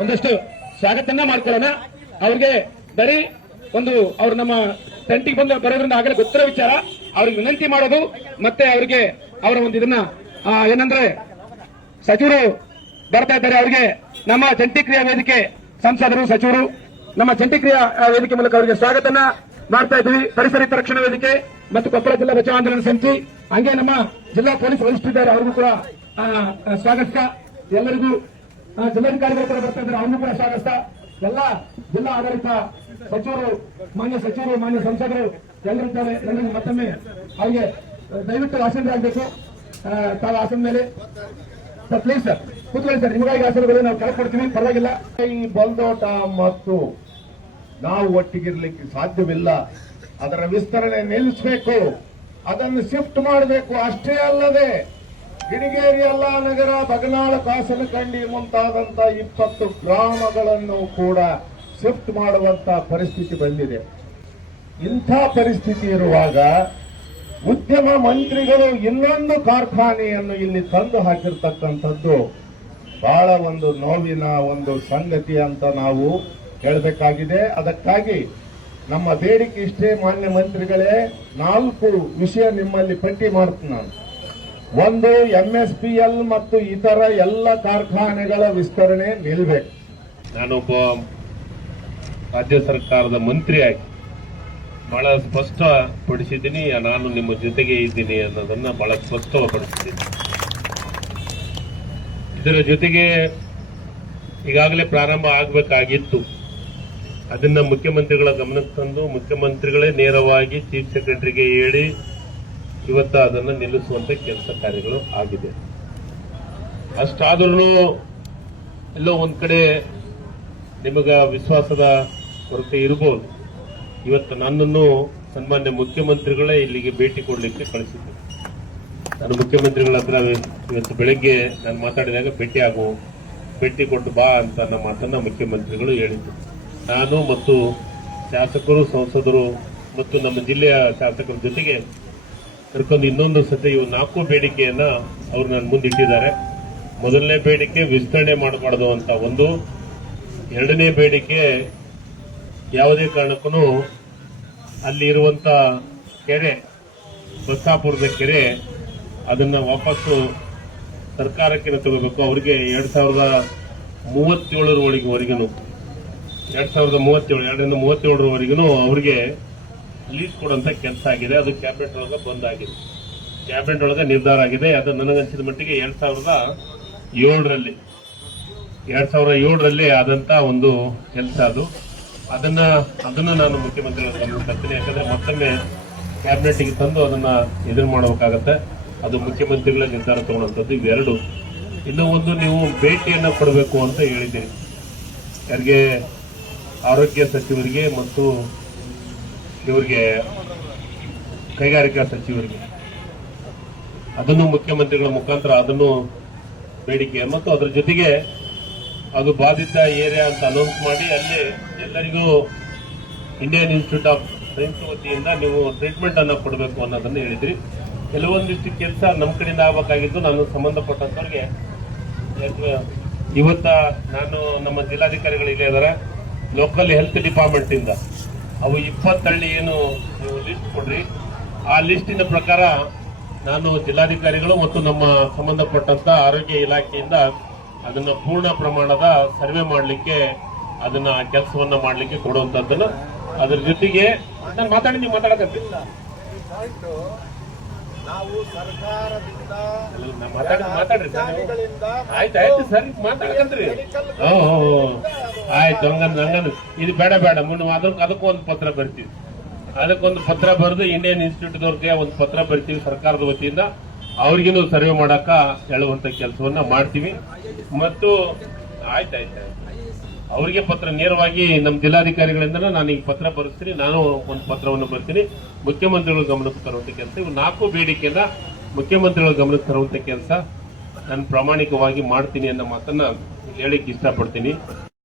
ಒಂದಷ್ಟು ಸ್ವಾಗತನ್ನ ಮಾಡ್ಕೊಳ್ಳೋಣ. ಅವ್ರಿಗೆ ಬರೀ ಒಂದು ಅವ್ರು ನಮ್ಮ ಟೆಂಟಿಗೆ ಬಂದು ಬರೋದ್ರಿಂದ ಆಗಲೇ ಗೊತ್ತಿರೋ ವಿಚಾರ. ಅವ್ರಿಗೆ ವಿನಂತಿ ಮಾಡೋದು, ಮತ್ತೆ ಅವ್ರಿಗೆ ಅವರ ಒಂದು ಇದನ್ನ ಏನಂದ್ರೆ ಸಚಿವರು ಬರ್ತಾ ಇದ್ದಾರೆ. ಅವರಿಗೆ ನಮ್ಮ ಜಂಟಿ ಕ್ರಿಯಾ ವೇದಿಕೆ ಸಂಸದರು, ಸಚಿವರು, ನಮ್ಮ ಜಂಟಿ ಕ್ರಿಯಾ ವೇದಿಕೆ ಮೂಲಕ ಅವರಿಗೆ ಸ್ವಾಗತನ ಮಾಡ್ತಾ ಇದ್ವಿ ಪರಿಸರ ರಕ್ಷಣಾ ವೇದಿಕೆ ಮತ್ತು ಕೊಪ್ಪಳ ಜಿಲ್ಲಾ ಬಚಾವ್ ಆಂದೋಲನ ಸಮಿತಿ. ಹಂಗೆ ನಮ್ಮ ಜಿಲ್ಲಾ ಪೊಲೀಸ್ ವರಿಷ್ಠರಿದ್ದಾರೆ. ಅವ್ರಿಗೂ ಕೂಡ ಸ್ವಾಗತ. ಎಲ್ಲರಿಗೂ ಜಿಲ್ಲಾಧಿಕಾರಿಗಳು ಬರ್ತಾ ಇದ್ದಾರೆ. ಅವರನ್ನು ಕೂಡ ಸ್ವಾಗತ. ಎಲ್ಲ ಜಿಲ್ಲಾ ಆಡಳಿತ ಸಚಿವರು, ಮಾನ್ಯ ಸಚಿವರು, ಮಾನ್ಯ ಸಂಸದರು ಎಲ್ಲರಿದ್ದಾರೆ ಎಲ್ಲರಿಗೂ ಮತ್ತೊಮ್ಮೆ ಅವರಿಗೆ ದಯವಿಟ್ಟು ಆಸೀನರಾಗಬೇಕು ತಾವು ಆಸನ ಮೇಲೆ ಸರ್ ಪ್ಲೀಸ್ ಸರ್, ಕೂತ್ಕೊಳ್ಳಿ ಸರ್. ನಿಮಗಾಗಿ ಆಸನಗಳು ನಾವು ಕೆಳಗೆ ಪರವಾಗಿಲ್ಲ. ಈ ಬಂದೋಟ ಮತ್ತು ನಾವು ಒಟ್ಟಿಗಿರ್ಲಿಕ್ಕೆ ಸಾಧ್ಯವಿಲ್ಲ. ಅದರ ವಿಸ್ತರಣೆ ನಿಲ್ಲಿಸಬೇಕು. ಅದನ್ನು ಶಿಫ್ಟ್ ಮಾಡಬೇಕು. ಅಷ್ಟೇ ಅಲ್ಲದೆ ಗಿಡಿಗೇರಿ ಎಲ್ಲ ನಗರ ಬಗನಾಳ ಕಾಸಲಕಂಡಿ ಮುಂತಾದಂತ ಇಪ್ಪತ್ತು ಗ್ರಾಮಗಳನ್ನು ಕೂಡ ಶಿಫ್ಟ್ ಮಾಡುವಂತ ಪರಿಸ್ಥಿತಿ ಬಂದಿದೆ. ಇಂಥ ಪರಿಸ್ಥಿತಿ ಇರುವಾಗ ಉದ್ಯಮ ಮಂತ್ರಿಗಳು ಇನ್ನೊಂದು ಕಾರ್ಖಾನೆಯನ್ನು ಇಲ್ಲಿ ತಂದು ಹಾಕಿರ್ತಕ್ಕಂಥದ್ದು ಬಹಳ ಒಂದು ನೋವಿನ ಒಂದು ಸಂಗತಿ ಅಂತ ನಾವು ಹೇಳಬೇಕಾಗಿದೆ. ಅದಕ್ಕಾಗಿ ನಮ್ಮ ಬೇಡಿಕೆ ಇಷ್ಟೇ ಮಾನ್ಯ ಮಂತ್ರಿಗಳೇ, ನಾಲ್ಕು ವಿಷಯ ನಿಮ್ಮಲ್ಲಿ ಪಟ್ಟಿ ಮಾಡ್ತೀನಿ ನಾನು. ಒಂದು ಎಂಎಸ್ಪಿಎಲ್ ಮತ್ತು ಇತರ ಎಲ್ಲ ಕಾರ್ಖಾನೆಗಳ ವಿಸ್ತರಣೆ ನಿಲ್ಬೇಕು. ನಾನೊಬ್ಬ ರಾಜ್ಯ ಸರ್ಕಾರದ ಮಂತ್ರಿಯಾಗಿ ಬಹಳ ಸ್ಪಷ್ಟಪಡಿಸಿದ್ದೀನಿ, ನಾನು ನಿಮ್ಮ ಜೊತೆಗೆ ಇದ್ದೀನಿ ಅನ್ನೋದನ್ನ ಬಹಳ ಸ್ಪಷ್ಟಪಡಿಸಿದ್ದೀನಿ. ಇದರ ಜೊತೆಗೆ ಈಗಾಗಲೇ ಪ್ರಾರಂಭ ಆಗಬೇಕಾಗಿತ್ತು. ಅದನ್ನ ಮುಖ್ಯಮಂತ್ರಿಗಳ ಗಮನಕ್ಕೆ ತಂದು ಮುಖ್ಯಮಂತ್ರಿಗಳೇ ನೇರವಾಗಿ ಚೀಫ್ ಸೆಕ್ರೆಟರಿಗೆ ಹೇಳಿ ಇವತ್ತು ಅದನ್ನು ನಿಲ್ಲಿಸುವಂತ ಕೆಲಸ ಕಾರ್ಯಗಳು ಆಗಿದೆ. ಅಷ್ಟಾದ್ರೂ ಎಲ್ಲೋ ಒಂದ್ ಕಡೆ ನಿಮಗೆ ವಿಶ್ವಾಸದ ಕೊರತೆ ಇರಬಹುದು ಇವತ್ತು ನನ್ನನ್ನು ಸನ್ಮಾನ್ಯ ಮುಖ್ಯಮಂತ್ರಿಗಳೇ ಇಲ್ಲಿಗೆ ಭೇಟಿ ಕೊಡಲಿಕ್ಕೆ ಕಳಿಸಿದ್ದೆ ನಾನು ಮುಖ್ಯಮಂತ್ರಿಗಳ ಹತ್ರ ಇವತ್ತು ಬೆಳಗ್ಗೆ ನಾನು ಮಾತಾಡಿದಾಗ ಭೇಟಿ ಆಗು, ಭೇಟಿ ಕೊಟ್ಟು ಬಾ ಅಂತ ನನ್ನ ಮಾತನ್ನ ಮುಖ್ಯಮಂತ್ರಿಗಳು ಹೇಳಿದ್ದರು ನಾನು ಮತ್ತು ಶಾಸಕರು, ಸಂಸದರು ಮತ್ತು ನಮ್ಮ ಜಿಲ್ಲೆಯ ಶಾಸಕರ ಜೊತೆಗೆ ಕರ್ಕೊಂಡು ಇನ್ನೊಂದು ಸತಿ ಇವು ನಾಲ್ಕು ಬೇಡಿಕೆಯನ್ನ ಅವರು ನನ್ನ ಮುಂದೆ ಇಟ್ಟಿದ್ದಾರೆ. ಮೊದಲನೇ ಬೇಡಿಕೆ ವಿಸ್ತರಣೆ ಮಾಡಬಾರ್ದು ಅಂತ ಒಂದು. ಎರಡನೇ ಬೇಡಿಕೆ ಯಾವುದೇ ಕಾರಣಕ್ಕೂ ಅಲ್ಲಿ ಇರುವಂತ ಕೆರೆ, ಬಸ್ಸಾಪುರದ ಕೆರೆ, ಅದನ್ನ ವಾಪಸ್ಸು ಸರ್ಕಾರಕ್ಕೆ ತಗೋಬೇಕು. ಅವರಿಗೆ ಎರಡ್ ಸಾವಿರದ ಮೂವತ್ತೇಳರವರೆಗೂ, ಎರಡ್ ಸಾವಿರದ ಮೂವತ್ತೇಳು, ಎರಡರಿಂದ ಮೂವತ್ತೇಳರವರೆಗೂ ಅವರಿಗೆ ಲೀಸ್ ಕೊಡುವಂಥ ಕೆಲಸ ಆಗಿದೆ. ಅದು ಕ್ಯಾಬಿನೆಟ್ ಒಳಗೆ ಬಂದಾಗಿದೆ. ಕ್ಯಾಬಿನೆಟ್ ಒಳಗೆ ನಿರ್ಧಾರ ಆಗಿದೆ. ಅದು ನನಗನ್ಸಿದ ಮಟ್ಟಿಗೆ ಎರಡು ಸಾವಿರದ ಏಳರಲ್ಲಿ, ಎರಡು ಸಾವಿರದ ಏಳರಲ್ಲಿ ಆದಂತ ಒಂದು ಕೆಲಸ ಅದು. ಅದನ್ನ ಅದನ್ನ ನಾನು ಮುಖ್ಯಮಂತ್ರಿಗಳ ಗಮನ ತರ್ತೀನಿ. ಯಾಕಂದ್ರೆ ಮತ್ತೊಮ್ಮೆ ಕ್ಯಾಬಿನೆಟ್ಗೆ ತಂದು ಅದನ್ನ ಎದುರು ಮಾಡಬೇಕಾಗತ್ತೆ. ಅದು ಮುಖ್ಯಮಂತ್ರಿಗಳ ನಿರ್ಧಾರ ತಗೊಳ್ಳುವಂಥದ್ದು ಇವೆರಡು. ಇನ್ನು ಒಂದು ನೀವು ಭೇಟಿಯನ್ನು ಕೊಡಬೇಕು ಅಂತ ಹೇಳಿದ್ದೀರಿ ಯಾರಿಗೆ, ಆರೋಗ್ಯ ಸಚಿವರಿಗೆ ಮತ್ತು ಇವರಿಗೆ ಕೈಗಾರಿಕಾ ಸಚಿವರಿಗೆ, ಅದನ್ನು ಮುಖ್ಯಮಂತ್ರಿಗಳ ಮುಖಾಂತರ ಅದನ್ನು ಬೇಡಿಕೆ. ಮತ್ತು ಅದರ ಜೊತೆಗೆ ಅದು ಬಾಧಿತ ಏರಿಯಾ ಅಂತ ಅನೌನ್ಸ್ ಮಾಡಿ ಅಲ್ಲಿ ಎಲ್ಲರಿಗೂ ಇಂಡಿಯನ್ ಇನ್ಸ್ಟಿಟ್ಯೂಟ್ ಆಫ್ ಸೈನ್ಸ್ ವತಿಯಿಂದ ನೀವು ಟ್ರೀಟ್ಮೆಂಟ್ ಅನ್ನು ಕೊಡಬೇಕು ಅನ್ನೋದನ್ನು ಹೇಳಿದ್ರಿ. ಕೆಲವೊಂದಿಷ್ಟು ಕೆಲಸ ನಮ್ಮ ಕಡೆಯಿಂದ ಆಗಬೇಕಾಗಿದ್ದು ನಾನು ಸಂಬಂಧಪಟ್ಟಂಥವ್ರಿಗೆ ಇವತ್ತ ನಾನು ನಮ್ಮ ಜಿಲ್ಲಾಧಿಕಾರಿಗಳಿಗೆ ಇಲ್ಲೇ ಇದಾರೆ. ಲೋಕಲ್ ಹೆಲ್ತ್ ಡಿಪಾರ್ಟ್ಮೆಂಟ್ ಇಂದ. ಅವು ಇಪ್ಪತ್ತಳ್ಳಿ ಏನು ನೀವು ಲಿಸ್ಟ್ ಕೊಡ್ರಿ. ಆ ಲಿಸ್ಟಿನ ಪ್ರಕಾರ ನಾನು ಜಿಲ್ಲಾಧಿಕಾರಿಗಳು ಮತ್ತು ನಮ್ಮ ಸಂಬಂಧಪಟ್ಟಂತ ಆರೋಗ್ಯ ಇಲಾಖೆಯಿಂದ ಅದನ್ನ ಪೂರ್ಣ ಪ್ರಮಾಣದ ಸರ್ವೆ ಮಾಡಲಿಕ್ಕೆ ಅದನ್ನ ಕೆಲಸವನ್ನ ಮಾಡಲಿಕ್ಕೆ ಕೊಡುವಂತದ್ದನ್ನ ಅದ್ರ ಜೊತೆಗೆ ನಾನು ಮಾತಾಡಿ ನೀವು ಮಾತಾಡಕತ್ತೀನಿ ನಾವು ಸರ್ಕಾರದಿಂದ ಮಾತಾಡಿ ಮಾತಾಡ್ರಿ. ಆಯ್ತು ಆಯ್ತು ಸರ್ ಮಾತಾಡಕಂತ್ರಿ. ಹ್ಞೂ ಹ್ಞೂ ಆಯ್ತು ಹಂಗಂದ್ ಹಂಗಂದ್ ಇದು ಬೇಡ ಬೇಡ. ಮುಂದೆ ಅದಕ್ಕೆ ಅದಕ್ಕೂ ಒಂದು ಪತ್ರ ಬರ್ತೀವಿ. ಅದಕ್ಕೊಂದು ಪತ್ರ ಬರೆದು ಇಂಡಿಯನ್ ಇನ್ಸ್ಟಿಟ್ಯೂಟ್ದವ್ರಿಗೆ ಒಂದು ಪತ್ರ ಬರ್ತೀವಿ ಸರ್ಕಾರದ ವತಿಯಿಂದ. ಅವ್ರಿಗಿನ್ನೂ ಸರ್ವೆ ಮಾಡಕ್ಕ ಹೇಳುವಂತ ಕೆಲಸವನ್ನ ಮಾಡ್ತೀವಿ. ಮತ್ತು ಆಯ್ತಾಯ್ತು ಅವರಿಗೆ ಪತ್ರ ನೇರವಾಗಿ ನಮ್ಮ ಜಿಲ್ಲಾಧಿಕಾರಿಗಳಿಂದ ನಾನು ಈಗ ಪತ್ರ ಬರೆಸ್ತೀನಿ. ನಾನು ಒಂದು ಪತ್ರವನ್ನು ಬರ್ತೀನಿ ಮುಖ್ಯಮಂತ್ರಿಗಳ ಗಮನಕ್ಕೆ ತರುವಂತ ಕೆಲಸ. ಇವು ನಾಲ್ಕು ಬೇಡಿಕೆಯನ್ನ ಮುಖ್ಯಮಂತ್ರಿಗಳ ಗಮನಕ್ಕೆ ತರುವಂತ ಕೆಲಸ. ನಾನು ಪ್ರಾಮಾಣಿಕವಾಗಿ ಮಾಡ್ತೀನಿ ಅನ್ನೋ ಮಾತನ್ನ ಹೇಳಲಿಕ್ಕೆ ಇಷ್ಟಪಡ್ತೀನಿ.